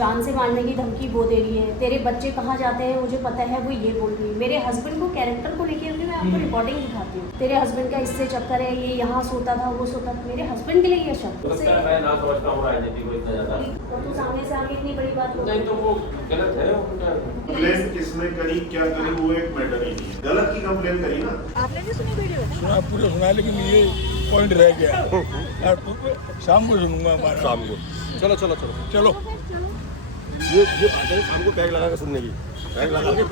जान से मारने की धमकी वो दे रही है, तेरे बच्चे कहाँ जाते हैं मुझे पता है, वो ये बोल रही है। मेरे हस्बैंड को कैरेक्टर को लेकर भी मैं आपको रिकॉर्डिंग दिखाती हूँ, तेरे हस्बैंड का इससे चक्कर है, ये यहाँ सोता था वो सोता था, मेरे हस्बैंड के लिए ये शब्द। तो सामने से आके इतनी बड़ी बात नहीं, तो वो गलत है। कंप्लेन किसने करी क्या करी वो एक मैटर ही नहीं है, गलत की कंप्लेन करी ना। आपने भी सुनी वीडियो? सुना, पूरा सुना, लेकिन ये पॉइंट रह गया यार। तो शाम को सुनूंगा, हमारा शाम को। चलो चलो चलो चलो। ये आते हैं शाम को पैक लगा के सुनने की, पैक लगा के।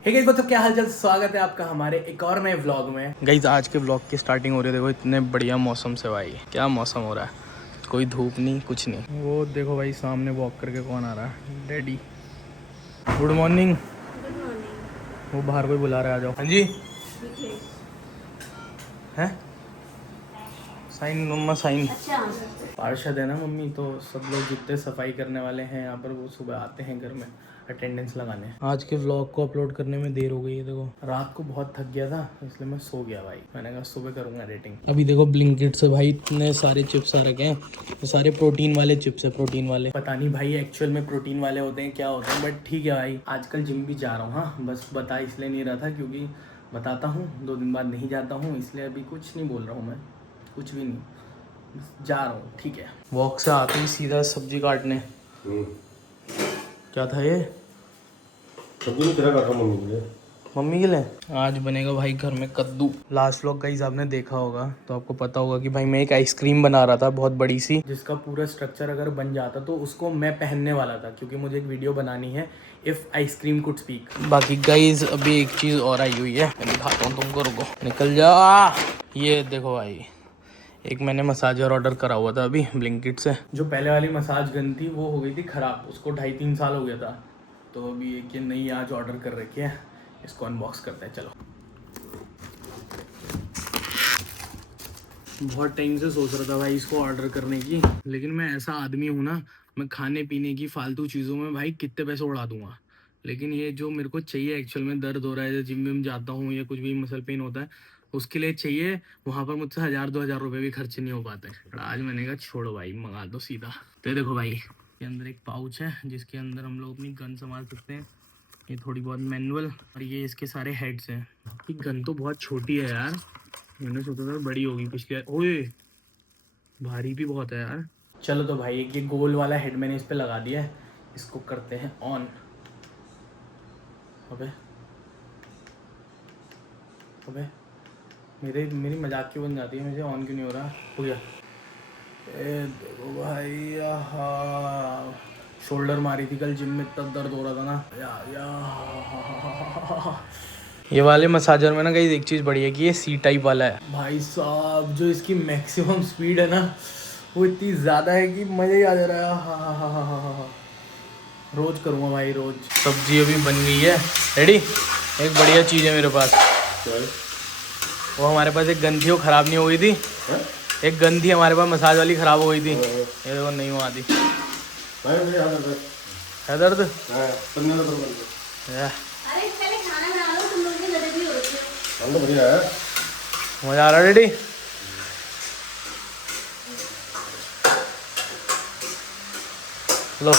हे गाइस, तो क्या हालचाल, स्वागत है आपका हमारे एक और नए व्लॉग में। गाइस आज के व्लॉग की स्टार्टिंग हो रही है, देखो इतने बढ़िया मौसम से भाई, क्या मौसम हो रहा है, कोई धूप नहीं कुछ नहीं। वो देखो भाई सामने वॉक करके कौन आ रहा है, डैडी। Good morning. वो बाहर कोई बुला रहा है, आ जाओ। हाँ जी हैं, साइन मम्मा साइन। अच्छा, पार्षद है ना मम्मी, तो सब लोग जितने सफाई करने वाले हैं यहाँ पर वो सुबह आते हैं घर में अटेंडेंस लगाने। आज के व्लॉग को अपलोड करने में देर हो गई है। देखो रात को बहुत थक गया था इसलिए मैं सो गया भाई, मैंने कहा सुबह करूँगा एडिटिंग। अभी देखो ब्लिंकिट से भाई इतने सारे चिप्स आ रखे हैं, तो सारे प्रोटीन वाले चिप्स है, प्रोटीन वाले। पता नहीं भाई एक्चुअल में प्रोटीन वाले होते हैं क्या होते हैं, बट ठीक है भाई। आजकल जिम भी जा रहा हूँ, हाँ बस बता इसलिए नहीं रहा था क्योंकि बताता हूँ 2 दिन बाद नहीं जाता हूँ, इसलिए अभी कुछ नहीं बोल रहा हूँ मैं, कुछ भी नहीं, जा रहा हूँ ठीक है। वॉक से आते ही सीधा सब्जी काटने। क्या था ये? सब्जी में तेरा काट रहा मम्मी के लिए। मम्मी के लिए आज बनेगा भाई घर में कद्दू। लास्ट व्लॉग गाइस आपने देखा होगा तो आपको पता होगा कि भाई मैं एक आइसक्रीम बना रहा था बहुत बड़ी सी, जिसका पूरा स्ट्रक्चर अगर बन जाता तो उसको मैं पहनने वाला था, क्योंकि मुझे एक वीडियो बनानी है इफ आइसक्रीम कुड स्पीक। बाकी गाइस अभी एक चीज़ और आई हुई है, मैं दिखाता हूँ तुमको, रुको निकल जा। ये देखो भाई, एक मैंने मसाजर ऑर्डर करा हुआ था अभी ब्लिंकिट से। जो पहले वाली मसाज गन थी वो हो गई थी ख़राब, उसको 2.5-3 साल हो गया था, तो अभी एक ये नई आज ऑर्डर कर रखी है, इसको अनबॉक्स करते हैं। चलो बहुत टाइम से सोच रहा था भाई इसको ऑर्डर करने की, लेकिन मैं ऐसा आदमी हूँ ना, मैं खाने पीने की फालतू चीज़ों में भाई कितने पैसे उड़ा दूंगा, लेकिन ये जो मेरे को चाहिए एक्चुअल में, दर्द हो रहा है, जिम विम जाता हूँ या कुछ भी मसल पेन होता है उसके लिए चाहिए, वहाँ पर मुझसे 1000-2000 रुपये भी खर्च नहीं हो पाते। आज मैंने कहा छोड़ो भाई मंगा दो सीधा। तो ये देखो भाई के अंदर एक पाउच है जिसके अंदर हम लोग अपनी गन संभाल सकते हैं, ये थोड़ी बहुत मैनुअल, और ये इसके सारे हेड्स हैं। ये गन तो बहुत छोटी है यार, मैंने सोचा था बड़ी होगी पिछले। ओए भारी भी बहुत है यार। चलो तो भाई एक ये गोल वाला हेड मैंने इस पे लगा दिया है, इसको करते हैं ऑन। अबे अबे मेरी मजाक क्यों बन जाती है, मुझे ऑन क्यों नहीं हो रहा? हो गया। ए देखो भाई, शोल्डर मारी थी कल जिम में, इतना दर्द हो रहा था ना ये वाले मसाजर में ना कहीं एक चीज़ बढ़िया कि ये सी टाइप वाला है भाई साहब, जो इसकी मैक्सिमम स्पीड है ना वो इतनी ज़्यादा है कि मज़ा ही आ जा रहा है। रोज़ करूँगा भाई रोज़। सब्जी अभी बन गई है रेडी। एक बढ़िया चीज़ है मेरे पास, वो हमारे पास एक गन थी वो ख़राब नहीं हो गई थी, एक गन थी हमारे पास मसाज वाली ख़राब हो गई थी, ये देखो नहीं हुआ थी। है दर्द? मजा आ रहा है रेडी। लो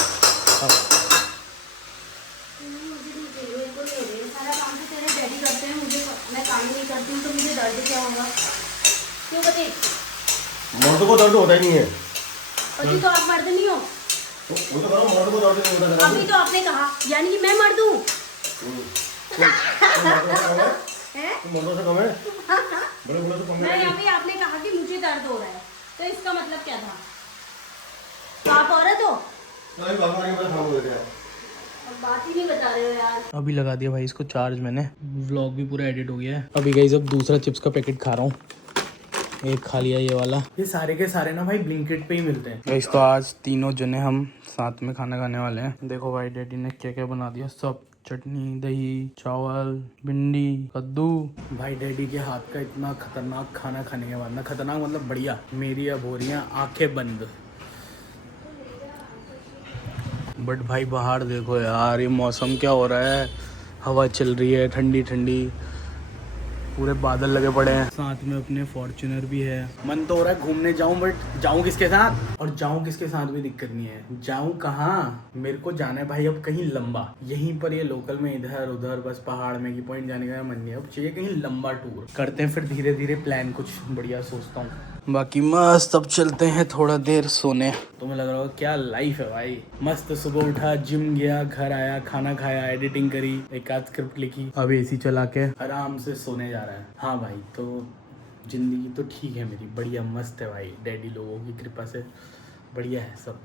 मर्द को दर्द होता ही नहीं है। अभी तो आप मर्द नहीं हो, वो तो करो, मर्द को दर्द नहीं होता है। अभी तो आपने कहा यानी कि मैं मर्द हूँ। मर्दों से कम है, बड़े बड़े से कम है। अभी आपने कहा कि मुझे दर्द हो रहा है, तो इसका मतलब क्या था? तो आप औरत हो? नहीं, बात करने के बाद खाना देते हैं। बात ही नहीं बता रहे हो यार। अभी लगा दिया भाई इसको चार्ज मैंने, व्लॉग भी पूरा एडिट हो गया है। अभी गाइस अब दूसरा चिप्स का पैकेट खा रहा हूँ, एक खा लिया ये वाला। ये सारे के सारे ना भाई ब्लिंकिट पे ही मिलते हैं गाइस। तो आज तीनों जने हम साथ में खाना खाने वाले हैं। देखो भाई डैडी ने क्या क्या बना दिया, सब चटनी, दही, चावल, भिंडी, कद्दू। भाई डैडी के हाथ का इतना खतरनाक खाना खाने के बाद ना, खतरनाक मतलब बढ़िया, मेरी अब हो रही हैं आंखें बंद। बट भाई बाहर देखो यार, ये मौसम क्या हो रहा है, हवा चल रही है ठंडी ठंडी, पूरे बादल लगे पड़े हैं, साथ में अपने फॉर्च्यूनर भी है। मन तो हो रहा है घूमने जाऊं, बट जाऊं किसके साथ, और जाऊं किसके साथ भी दिक्कत नहीं है। जाऊं कहाँ, मेरे को जाना है भाई अब कहीं लंबा, यहीं पर ये लोकल में इधर उधर बस पहाड़ में की पॉइंट जाने का मन नहीं है, अब चाहिए कहीं लंबा टूर करते हैं, फिर धीरे धीरे प्लान कुछ बढ़िया सोचता हूँ। बाकी मस्त अब चलते हैं थोड़ा देर सोने। तुम्हें लग रहा होगा क्या लाइफ है भाई, मस्त सुबह उठा, जिम गया, घर आया, खाना खाया, एडिटिंग करी, एक आध स्क्रिप्ट लिखी, अब एसी चला के आराम से सोने जा रहा है। हाँ भाई, तो जिंदगी तो ठीक है मेरी, बढ़िया मस्त है भाई, डैडी लोगों की कृपा से बढ़िया है सब।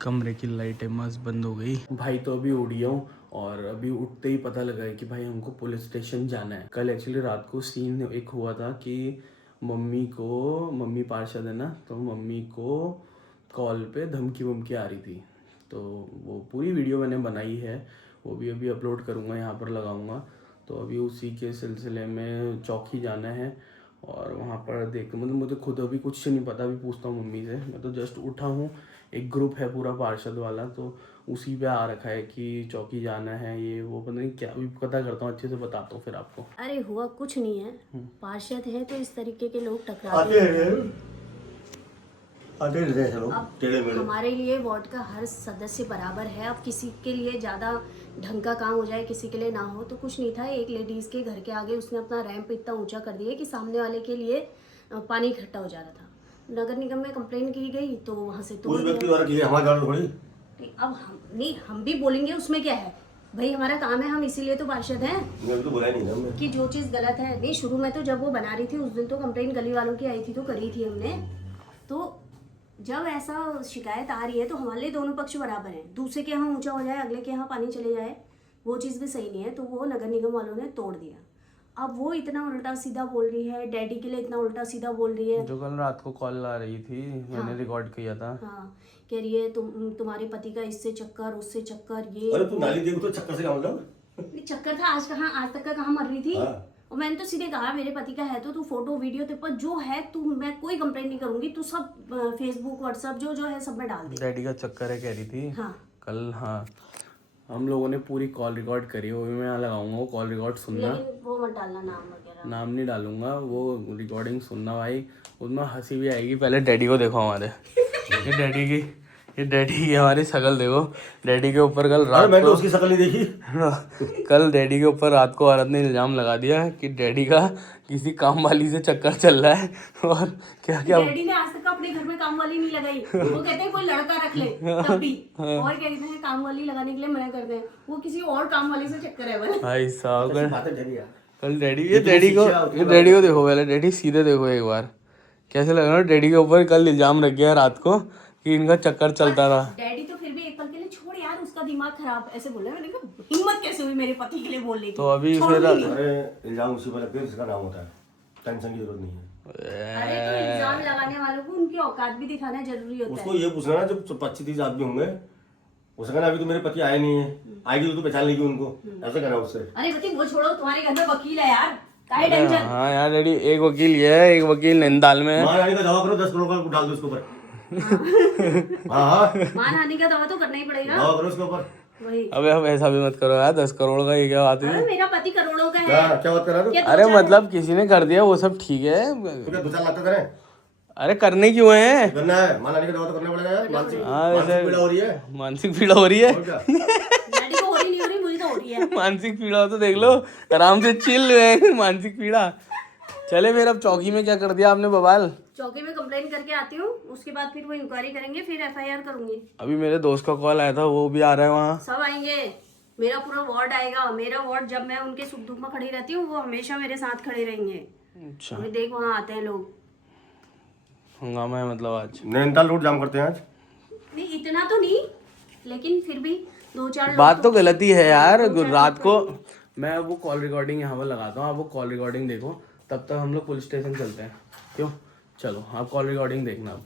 कमरे की लाइटें मस्त बंद हो गई भाई, तो अभी उठ गया हूँ और अभी उठते ही पता लगा है कि भाई हमको पुलिस स्टेशन जाना है। कल एक्चुअली रात को सीन एक हुआ था कि मम्मी पार्षद है ना, तो मम्मी को कॉल पे धमकी वमकी आ रही थी, तो वो पूरी वीडियो मैंने बनाई है, वो भी अभी अपलोड करूँगा, यहाँ पर लगाऊँगा। तो अभी उसी के सिलसिले में चौकी जाना है और वहाँ पर देख, मतलब मुझे खुद अभी कुछ नहीं पता, अभी पूछता हूँ मम्मी से। मैं तो जस्ट उठा हूँ, एक ग्रुप है पूरा पार्षद वाला, तो उसी पे आ रखा है कि चौकी जाना है, ये वो पता नहीं क्या, अभी पता करता हूँ, अच्छे से बताता हूँ फिर आपको। अरे हुआ कुछ नहीं है, पार्षद है तो इस तरीके के लोग टकराते हैं। अब हमारे लिए वार्ड का हर सदस्य बराबर है। अब किसी के लिए ज़्यादा ढंग का काम हो जाए, किसी के लिए ना हो, तो कुछ नहीं था। एक लेडीज़ के घर के आगे उसने अपना रैंप इतना ऊंचा कर दिया कि सामने वाले के लिए पानी इकट्ठा हो जा रहा था। नगर निगम में कंप्लेन की गई तो वहाँ से तो अब हम भी बोलेंगे, उसमें क्या है भाई, हमारा काम है, हम इसीलिए तो पार्षद हैं। तो बोला नहीं ना कि जो चीज़ गलत है, नहीं शुरू में तो जब वो बना रही थी उस दिन तो कंप्लेन गली वालों की आई थी, तो करी थी हमने। तो जब ऐसा शिकायत आ रही है तो हमारे लिए दोनों पक्ष बराबर हैं। दूसरे के यहाँ ऊंचा हो जाए, अगले के यहाँ पानी चले जाए, वो चीज़ भी सही नहीं है। तो वो नगर निगम वालों ने तोड़ दिया। अब वो इतना उल्टा सीधा बोल रही है, डैडी के लिए इतना उल्टा सीधा बोल रही है। जो कल रात को कॉल आ रही थी, मैंने रिकॉर्ड किया था। हाँ, कह रही है तुम्हारे पति का इससे चक्कर, उससे चक्कर, ये। अरे तू नाली देखो तो चक्कर से क्या मतलब? चक्कर था, आज तक का कहाँ मर रही थी। और मैंने तो सीधे कहा मेरे पति का है तो तू फोटो वीडियो तेरे पर जो है, तू, मैं कोई कंप्लेंट नहीं करूंगी, तू सब फेसबुक व्हाट्सएप जो है सब में डाल दे। डैडी का चक्कर है कह रही थी। हाँ कल, हाँ हम लोगों ने पूरी कॉल रिकॉर्ड करी, वो भी मैं यहाँ लगाऊंगा, वो कॉल रिकॉर्ड सुनना। लेकिन वो मत डालना नाम वगैरह। नाम नहीं डालूंगा, वो रिकॉर्डिंग सुनना भाई, उसमें हंसी भी आएगी। पहले डैडी को देखो हमारे, ये डैडी की हमारी शक्ल देखो। डैडी के ऊपर कल रात मैं तो उसकी शक्ल नहीं देखी। कल डैडी के ऊपर रात को औरत ने इल्जाम लगा दिया कि डैडी का किसी काम वाली से चक्कर चल रहा है। और क्या क्या डैडी ने आज तक अपने घर में काम वाली नहीं लगाई। वो कहते हैं कोई लड़का रख ले तब भी, और क्या कहते हैं काम वाली लगाने के लिए मना करते हैं। वो किसी और काम वाली से चक्कर है वाला। भाई साहब कल डैडी, ये डैडी को देखो, पहले डैडी सीधे देखो एक बार, कैसे लग रहा है। डैडी के ऊपर कल इल्जाम रख गया रात को कि इनका चक्कर चलता था। डैडी तो फिर भी एक पल के लिए छोड़ यार, उसका दिमाग खराब, ऐसे बोल रहे हैं। मैंने कहा हिम्मत कैसे हुई मेरे पति के लिए बोलने की। तो अभी फिर अरे इल्जाम उसी पर लगते हैं जिसका नाम होता है, टेंशन की जरूरत नहीं है। अरे तो इल्जाम लगाने वालों को उनकी औकात भी दिखाना जरूरी होता है। उसको ये पूछना ना, जब 25-30 आदमी होंगे, उसने कहना अभी तो मेरे पति आए नहीं है, आएगी तो पहचान लेगी उनको, ऐसा कहना उससे। अरे पति वो छोड़ो, तुम्हारे घर में वकील है यार, काहे टेंशन। हाँ यार डैडी, एक वकील ये है, एक वकील नैनीताल में है। मानहानि का दावा करो, 10 करोड़ का डाल दो उसके ऊपर। हाँ मानहानि का दावा तो करना ही पड़ेगा, दावा करो उसके ऊपर। वही। अबे अब ऐसा भी मत करो यार, 10 करोड़ का ये क्या बात है। अरे मेरा पति करोड़ों का है। क्या बात कर रहा है? अरे मतलब किसी ने कर दिया वो सब ठीक है, तो क्या 2-4 लाख का करें? अरे करने क्यों है, करना है, मानहानि का दावा तो करना पड़ेगा यार। मानसिक पीड़ा हो रही है, मानसिक पीड़ा हो रही है। और क्या? डैडी को हो रही नहीं हो रही, मुझे तो हो रही है। मानसिक पीड़ा हो तो देख लो, आराम से चिल है मानसिक पीड़ा। चले फिर, अब चौकी में क्या कर दिया आपने बवाल? चौकी में कंप्लेन करके आती हूँ, उसके बाद फिर वो इंक्वायरी करेंगे, फिर एफआईआर करूंगी। अभी मेरे दोस्त का कॉल आया था, वो भी आ रहा है वहाँ। सब आएंगे, मेरा पूरा वार्ड आएगा। मेरा वार्ड, जब मैं उनके सुख दुख में खड़ी रहती हूँ, वो हमेशा मेरे साथ खड़े रहेंगे। अच्छा, अभी देख वहाँ आते हैं लोग, हंगामा है मतलब आज। नैनीताल रोड जाम करते हैं आज। नहीं इतना तो नहीं, लेकिन फिर भी 2-4 लोग बात तो गलत ही है यार। रात को मैं वो कॉल रिकॉर्डिंग यहाँ पर लगाता हूँ, आप वो कॉल रिकॉर्डिंग देखो, तब तक हम लोग पुलिस स्टेशन चलते हैं। क्यों? चलो आप कॉल रिकॉर्डिंग देखना अब।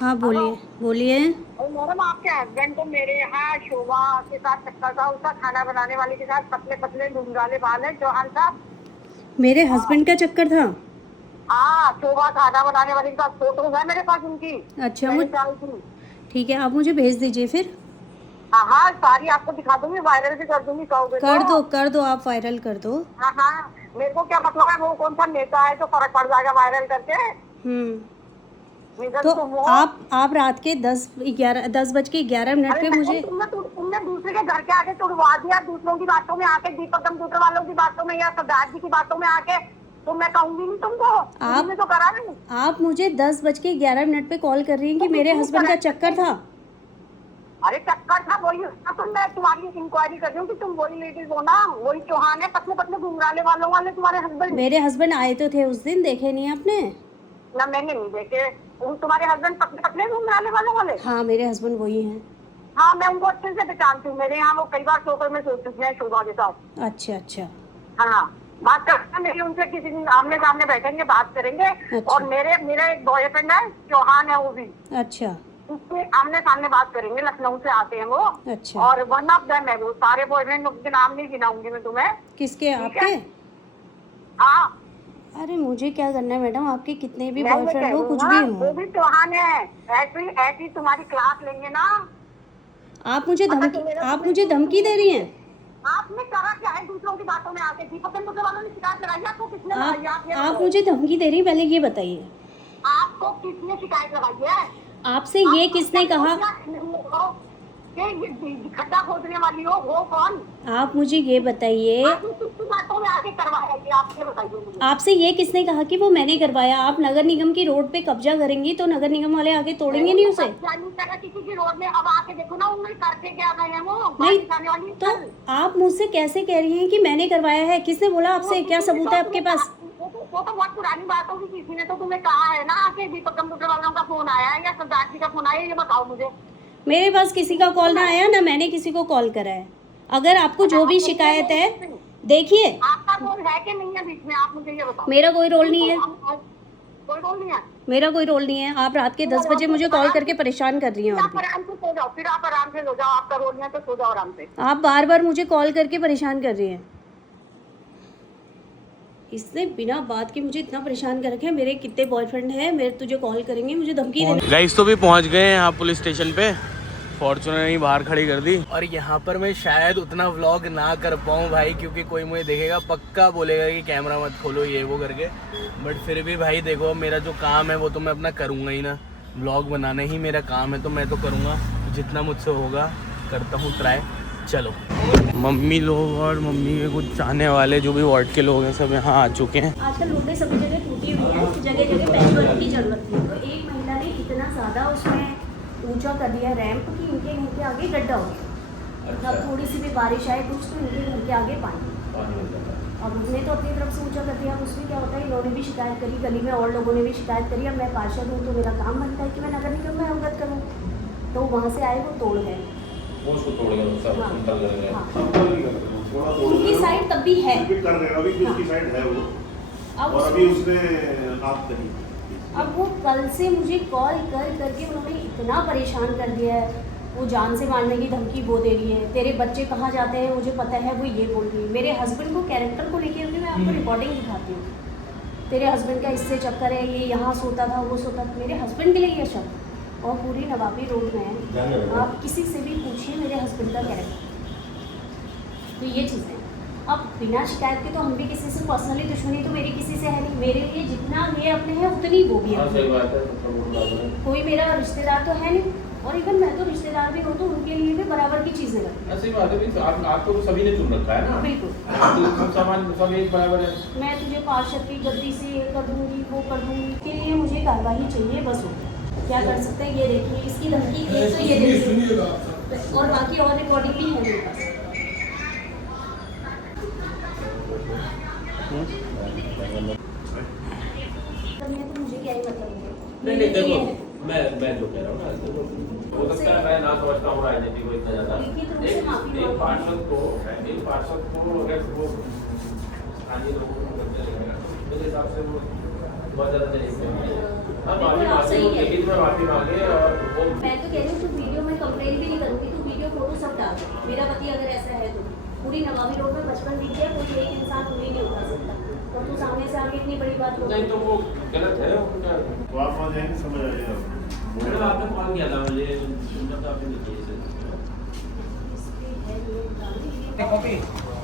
हाँ बोलिए बोलिए। मैडम आपके हस्बैंड को मेरे यहाँ शोभा के साथ चक्कर था, उसका खाना बनाने वाले के साथ, पतले पतले ढूंढाले बाल है चौहान साहब। मेरे हस्बैंड का चक्कर था? हाँ, शोभा खाना बनाने वाले के साथ फोटो है मेरे पास उनकी। अच्छा, मुझे ठीक है, आप मुझे भेज दीजिए फिर। हाँ सारी आपको दिखा दूंगी, वायरल भी कर दूंगी, कहोगे तो। कर दो आप, वायरल कर दो। हाँ मेरे को क्या मतलब है वो कौन सा नेता है जो फर्क पड़ जाएगा वायरल करके। तो आप रात के 10:11 पे मुझे तुमने दूसरे के घर के आगे तुड़वा दिया, दूसरों की बातों में आके, दीपक कंप्यूटर वालों की बातों में या सरदार जी की बातों में आके, तो मैं कहूंगी नहीं तुमको। तुमने तो करा नहीं। आप मुझे 10:11 पे कॉल कर रही हैं कि मेरे हस्बैंड का चक्कर था। अरे चक्कर था वही, तुम मैं तुम्हारी इंक्वायरी कर रही हूँ कि तुम वही लेडीज हो ना, वही चौहान है, पतले पतले घुंघराले वालों वाले तुम्हारे हस्बैंड। मेरे हस्बैंड आए तो थे उस दिन, देखे नहीं आपने? ना मैंने नहीं देखे। तुम्हारे हस्बैंड पतले पतले घुंघराले वालों वाले? हाँ मेरे हस्बैंड वही हैं। हाँ मैं उनको अच्छे से पहचानती हूँ, मेरे यहाँ वो कई बार सोफे में सो चुके हैं शोभा के साथ। अच्छा अच्छा। हाँ बात करना मेरी उनसे, किसी दिन आमने सामने बैठेंगे बात करेंगे। अच्छा। और मेरा एक बॉयफ्रेंड है चौहान है वो भी, अच्छा उससे आमने सामने बात करेंगे। लखनऊ से आते हैं वो। अच्छा। और वन ऑफ देम है वो। सारे बॉयफ्रेंड के नाम नहीं गिनाऊंगी मैं तुम्हें। किसके? ठीक है? आपके? हाँ अरे मुझे क्या करना है मैडम, आपके कितने भी मैं ये बॉयफ्रेंड कह हो, रही कुछ हूँ भी ना, हो। वो भी चौहान है। ऐसी तुम्हारी क्लास लेंगे ना। आप मुझे धमकी दे रही हैं? आपने करा क्या है दूसरों की बातों में आके? दीपक कंप्यूटर वालों ने शिकायत लगाई आपको? किसने लगाई? आप ये आप बताओ। मुझे धमकी दे रही हैं, पहले ये बताइए। आपको किसने शिकायत लगाई है? आपसे ये किसने कहा? खड्डा खोदने वाली हो वो कौन? आप मुझे ये बताइए, आपने किसकी बातों में आके करवाया ये? आप ये बताइए मुझे। आपसे ये किसने कहा कि वो मैंने करवाया? आप नगर निगम की रोड पे कब्जा करेंगी तो नगर निगम वाले आके तोड़ेंगे नहीं उसे? नहीं करा किसी की रोड में। अब आके देखो ना उन्हें करके क्या गए हैं वो नहीं, खाने वाली। तो आप मुझसे कैसे कह रही हैं कि मैंने करवाया है? किसने बोला आपसे? क्या सबूत है आपके पास? वो तो बहुत पुरानी बात होगी। किसी ने तो तुम्हें कहा है ना कि दीपक कंप्यूटर वालों का फोन आया है या सरदार जी का फोन आया है, ये बताओ मुझे। मेरे पास किसी का कॉल ना आया, ना मैंने किसी को कॉल करा है। अगर आपको जो भी शिकायत है, देखिए आपका रोल है कि नहीं है बीच में? आप मुझे ये बताओ। मेरा कोई रोल नहीं है। कोई रोल नहीं है? मेरा कोई रोल नहीं है। आप रात के 10 बजे मुझे कॉल करके परेशान कर रही हैं। और आप आराम से सो जाओ, फिर आप आराम से सो जाओ। आपका रोल नहीं है तो सो जाओ आराम से। आप बार बार मुझे कॉल करके परेशान कर रही हैं। इसने बिना बात के मुझे इतना परेशान कर रखा है। मेरे कितने बॉयफ्रेंड हैं, मेरे तुझे कॉल करेंगे, मुझे धमकी दे। गाइस तो भी पहुंच गए हैं यहाँ पुलिस स्टेशन पे। फॉर्च्यूनर ही बाहर खड़ी कर दी। और यहाँ पर मैं शायद उतना व्लॉग ना कर पाऊँ भाई, क्योंकि कोई मुझे देखेगा पक्का बोलेगा कि कैमरा मत खोलो ये वो करके। बट फिर भी भाई देखो, मेरा जो काम है वो तो मैं अपना करूँगा ही ना। व्लॉग बनाना ही मेरा काम है तो मैं तो करूँगा, जितना मुझसे होगा करता हूँ ट्राई। चलो, मम्मी लोग और मम्मी के कुछ चाहने वाले जो भी वार्ड के लोग हैं सब यहाँ आ चुके हैं। आजकल रोडें सभी जगह टूटी हुई है, जगह जगह पैचवर्क की जरूरत थी। तो एक महिला ने इतना ज़्यादा उसमें ऊंचा कर दिया रैंप कि इनके घर के आगे गड्ढा हो गया। अब थोड़ी सी भी बारिश आए कुछ तो इनके घर के आगे पानी। अब उसने तो अपनी तरफ से ऊंचा कर दिया। उसमें क्या होता है, इन्होंने भी शिकायत करी, गली में और लोगों ने भी शिकायत करी। अब मैं पार्षद हूँ तो मेरा काम बनता है कि मैं नगर निगम में अवगत करूँ। तो वहाँ से आए वो तोड़ गए। उनकी साइड तब भी है, कर रहे हैं अभी भी उसकी साइड है वो। अब और अभी उसने आप करी। अब वो कल से मुझे कॉल कर करके उन्होंने इतना परेशान कर दिया है। वो जान से मारने की धमकी वो दे रही है। तेरे बच्चे कहाँ जाते हैं मुझे पता है, वो ये बोल रही है। मेरे हस्बैंड को कैरेक्टर को लेकर भी मैं आपको रिकॉर्डिंग दिखाती हूँ। तेरे हस्बैंड का इससे चक्कर है, ये यहाँ सोता था वो सोता था। मेरे हस्बैंड के लिए ये शब्द। और पूरी नवाबी रोड में है, आप किसी से भी पूछिए मेरे हस्बैंड का कैरेक्टर। तो ये चीज़ें अब बिना शिकायत के तो हम भी किसी से पर्सनली दुश्मनी तो मेरी किसी से है नहीं। मेरे लिए जितना ये अपने हैं उतनी वो भी है। कोई मेरा रिश्तेदार तो है नहीं। और इवन मैं तो रिश्तेदार भी हूँ तो उनके लिए भी बराबर की चीज़ें रखती हूँ। ऐसी बात है, आपको तो सभी ने चुन रखा है ना। बिल्कुल, सब सामान सब एक बराबर है। मैं तुझे पार्षद की गद्दी से ये कर दूँगी वो कर दूँगी। के लिए मुझे कार्रवाई चाहिए, बस हो क्या कर सकते हैं। ये देखिए इसकी धमकी एक तो ये देखिए, और बाकी और रिकॉर्डिंग भी है मेरे पास। तो मुझे क्या ही मतलब है। नहीं देखो, मैं जो कह रहा हूँ ना, हो सकता है मैं ना समझता हूँ राजनीति को इतना ज्यादा। एक पार्षद को अगर वो स्थानीय लोगों को मेरे हिसाब से वो बहुत ज्यादा माफी मांगे। और वो मैं तो कह रही हूँ, तू वीडियो में कंप्लेन भी नहीं करूँगी, तू वीडियो फोटो सब डाल। मेरा पति अगर ऐसा है तो पूरी नवाबी रोड में 55 बीत गया, कोई एक इंसान उन्हें नहीं उठा सकता। तो तू सामने से आगे इतनी बड़ी बात नहीं तो वो गलत है। तो आप वहाँ जाएंगे समझ आ जाएगा। मैडम आपने कॉल किया था मुझे, सुनना तो आपने नहीं किया।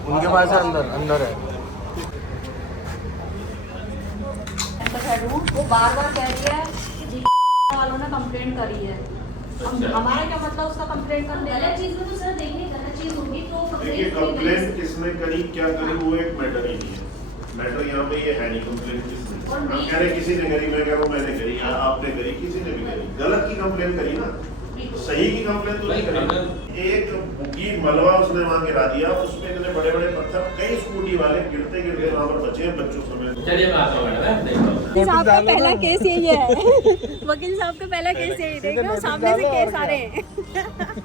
उनके पास अंदर है। वो बार बार कह रही है कि जी वालों ने कंप्लेंट करी है। हमारा क्या मतलब उसका कंप्लेंट करने का? गलत चीज में तो सर देखिए गलत चीज होगी तो देखिए कंप्लेंट किसने करी क्या करी वो एक मैटर ही नहीं है। मैटर यहाँ पे ये है नहीं कंप्लेंट किसने। और हम नहीं- कह रहे किसी ने करी, मैं कह रहा हूँ मैंने करी, आपने करी, किसी ने भी करी। गलत की कंप्लेंट करी ना, सही की कंप्लेंट तो नहीं करी। एक बुकी मलबा उसने वहाँ गिरा दिया, उसमें इतने बड़े बड़े पत्थर, कई स्कूटी वाले गिरते गिरते वहाँ पर बचे हैं बच्चों समेत। चलिए मैं आता हूँ मैडम, देखता हूँ। वकील साहब का पहला केस यही है। वकील साहब का पहला केस यही, देखो सामने से केस आ रहे हैं।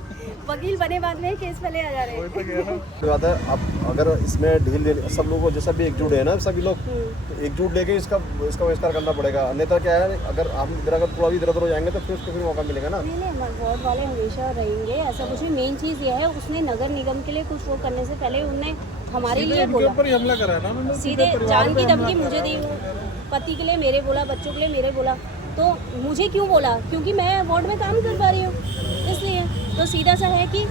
वकील बने बाद में केस पहले आ जा रहे हैं। बात है, अब अगर इसमें ढील दे सब लोगों को जैसा भी एकजुट है ना, सभी लोग तो एकजुट लेके इसका बहिष्कार करना पड़ेगा। अन्यथा क्या है, अगर हम इधर अगर थोड़ा भी इधर उधर हो जाएंगे तो फिर उसको फिर मौका मिलेगा ना। नहीं वार्ड वाले हमेशा रहेंगे, ऐसा कुछ नहीं। मेन चीज़ ये है उसने नगर निगम के लिए कुछ वो करने से पहले उनने हमारे लिए बोला, हमला करा ना उन्होंने। सीधे जान की धमकी मुझे दी। पति के लिए मेरे बोला, बच्चों के लिए मेरे बोला। तो मुझे क्यों बोला? क्योंकि मैं वार्ड में काम कर पा रही हूँ, इसलिए। तो सीधा सा है कि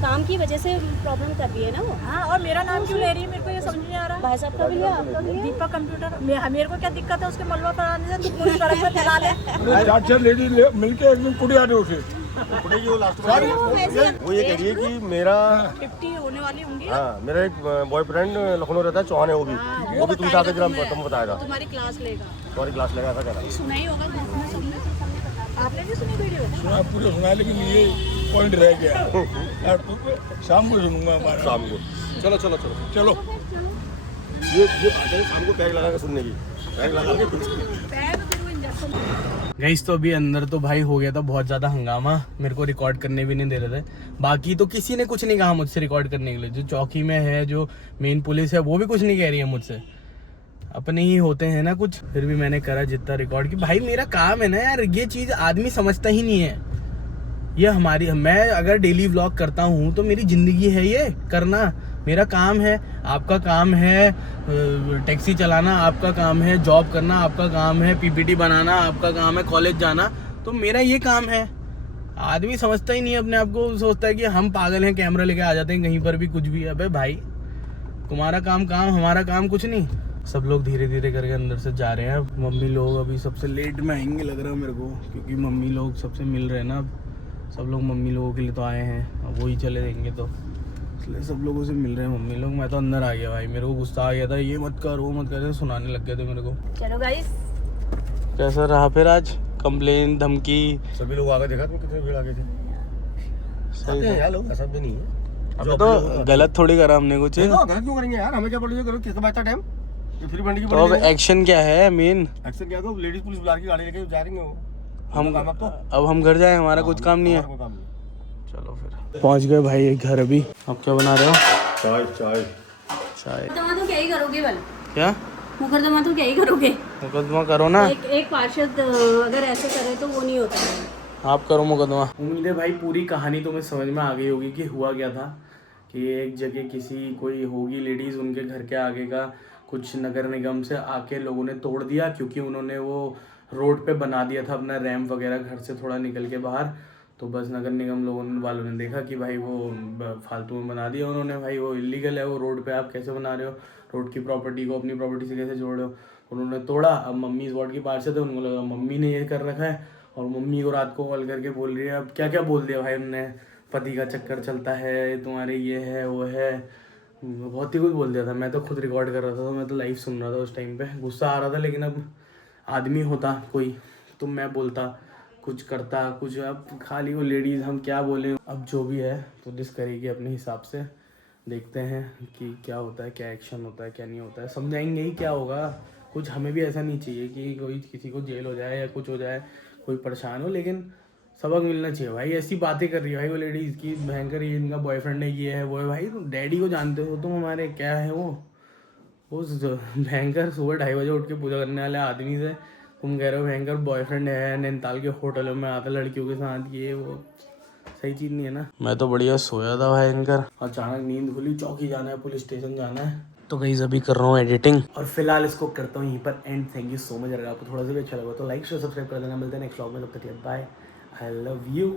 काम की वजह से प्रॉब्लम कर रही है ना वो। हाँ, और मेरा नाम क्यों ले रही है? मेरे को ये समझ नहीं आ रहा। भाई साहब का भी लिया, आपका भी लिया। दीपक कंप्यूटर मेरे को क्या दिक्कत है उसके मलबा पर आने से? तू पूरी सड़क पर फैला ले। चार छह लेडी मिलके एकदम कुड़ी आ रहे उसे। वो ये कह रही है कि मेरा 50 होने वाली होंगी। हाँ, मेरा एक बॉयफ्रेंड लखनऊ रहता है, चौहान है वो भी तुम साथ तुम बताएगा, तुम्हारी क्लास लेगा, तुम्हारी क्लास लेगा, ऐसा कह रहा है। सुना ही होगा ग्रुप में सबने। आपने भी सुनी वीडियो? सुना, पूरे सुना, लेकिन ये पॉइंट रह गया यार। शाम को सुनूंगा हमारा। शाम को चलो चलो चलो चलो ये बात है, शाम को पैक लगा के सुनने की, पैक लगा के गाइस तो अभी अंदर तो भाई हो गया था बहुत ज़्यादा हंगामा, मेरे को रिकॉर्ड करने भी नहीं दे रहे थे। बाकी तो किसी ने कुछ नहीं कहा मुझसे रिकॉर्ड करने के लिए। जो चौकी में है, जो मेन पुलिस है, वो भी कुछ नहीं कह रही है मुझसे। अपने ही होते हैं ना कुछ। फिर भी मैंने करा जितना रिकॉर्ड की। भाई मेरा काम है ना यार, ये चीज़ आदमी समझता ही नहीं है। ये हमारी, मैं अगर डेली व्लॉग करता हूँ तो मेरी ज़िंदगी है ये करना, मेरा काम है। आपका काम है टैक्सी चलाना, आपका काम है जॉब करना, आपका काम है पीपीटी बनाना, आपका काम है कॉलेज जाना। तो मेरा ये काम है। आदमी समझता ही नहीं है अपने आप को, सोचता है कि हम पागल हैं, कैमरा लेके आ जाते हैं कहीं पर भी, कुछ भी। अबे भाई तुम्हारा काम हमारा काम कुछ नहीं। सब लोग धीरे धीरे करके अंदर से जा रहे हैं। मम्मी लोग अभी सबसे लेट में आएंगे लग रहा है मेरे को, क्योंकि मम्मी लोग सबसे मिल रहे हैं ना। अब सब लोग मम्मी लोगों के लिए तो आए हैं, अब वही चले देंगे तो इसलिए सब लोगों से मिल रहे हैं मम्मी लोग। मैं तो अंदर आ गया भाई, मेरे को गुस्सा आ गया था, ये मत कर वो मत कर, सुनाने लग गए थे मेरे को। चलो गाइस, कैसा रहा फिर आज? कंप्लेन, धमकी, सभी लोग आगे देखा तुम कितने भीड़ आगे थे। सही था यार लोग ऐसा भी नहीं है। अबे तो गलत थोड़ी करा हमने कुछ। गलत क्यों करेंगे यार, हमें क्या पड़ जाएगा, कितना बचता टाइम, ये फ्री बंडी की तो अब एक्शन क्या है मेन? एक्शन क्या है, लेडीज पुलिस बुला के गाड़ी लेके जा रही है वो। अब हम घर जाए, हमारा कुछ काम नहीं है। चलो फिर पहुंच गए भाई एक घर। अभी आप क्या बना रहे हो? चाय चाय चाय। मुकदमा तो क्या ही करोगे बल? क्या मुकदमा तो क्या ही करोगे? मुकदमा करो ना। एक पार्षद अगर ऐसे करे तो वो नहीं होता है। आप करो मुकदमा। उम्मीद है भाई पूरी कहानी तुम्हें समझ में आ गई होगी कि हुआ क्या था। कि एक जगह किसी कोई होगी लेडीज़, उनके घर के आगे का कुछ नगर निगम से आके लोगों ने तोड़ दिया, क्योंकि उन्होंने वो रोड पे बना दिया था अपना रैम्प वगैरह घर से थोड़ा निकल के बाहर। तो बस नगर निगम वालों ने देखा कि भाई वो फालतू में बना दिया उन्होंने, भाई वो इलीगल है, वो रोड पे आप कैसे बना रहे हो, रोड की प्रॉपर्टी को अपनी प्रॉपर्टी से कैसे जोड़ रहे हो। उन्होंने तोड़ा। अब मम्मी इस वार्ड की पार्षद है, उनको लगा मम्मी ने ये कर रखा है, और मम्मी को रात को कॉल करके बोल रही है। अब क्या क्या बोल दिया भाई उन्होंने, पति का चक्कर चलता है, तुम्हारे ये है वो है, बहुत ही कुछ बोल दिया था। मैं तो खुद रिकॉर्ड कर रहा था, तो मैं तो लाइव सुन रहा था उस टाइम पे, गुस्सा आ रहा था। लेकिन अब आदमी होता कोई तो मैं बोलता, कुछ करता कुछ। अब खाली वो लेडीज़, हम क्या बोलें। अब जो भी है पुलिस करेगी अपने हिसाब से, देखते हैं कि क्या होता है, क्या एक्शन होता है, क्या नहीं होता है, समझाएंगे ही क्या होगा। कुछ हमें भी ऐसा नहीं चाहिए कि कोई किसी को जेल हो जाए या कुछ हो जाए, कोई परेशान हो, लेकिन सबक मिलना चाहिए। भाई ऐसी बातें कर रही है भाई वो लेडीज़ की, भयंकर ये इनका बॉयफ्रेंड है, ये है वो है। भाई तुम डैडी को जानते हो तुम हमारे, क्या है वो भयंकर सुबह 2:30 बजे उठ के पूजा करने वाले आदमी से तुम कह रहे हो भयंकर बॉयफ्रेंड है, नैनीताल के होटलों में आता लड़कियों के साथ, ये वो सही चीज़ नहीं है ना। मैं तो बढ़िया सोया था भयंकर, अचानक नींद खुली, चौकी जाना है, पुलिस स्टेशन जाना है। तो गाइस अभी कर रहा हूँ एडिटिंग, और फिलहाल इसको करता हूँ यहीं पर and. Thank you so much. अगर आपको थोड़ा सा भी अच्छा लगा तो लाइक शेयर सब्सक्राइब कर देना। मिलते हैं नेक्स्ट व्लॉग में, तब तक बाय, आई लव यू।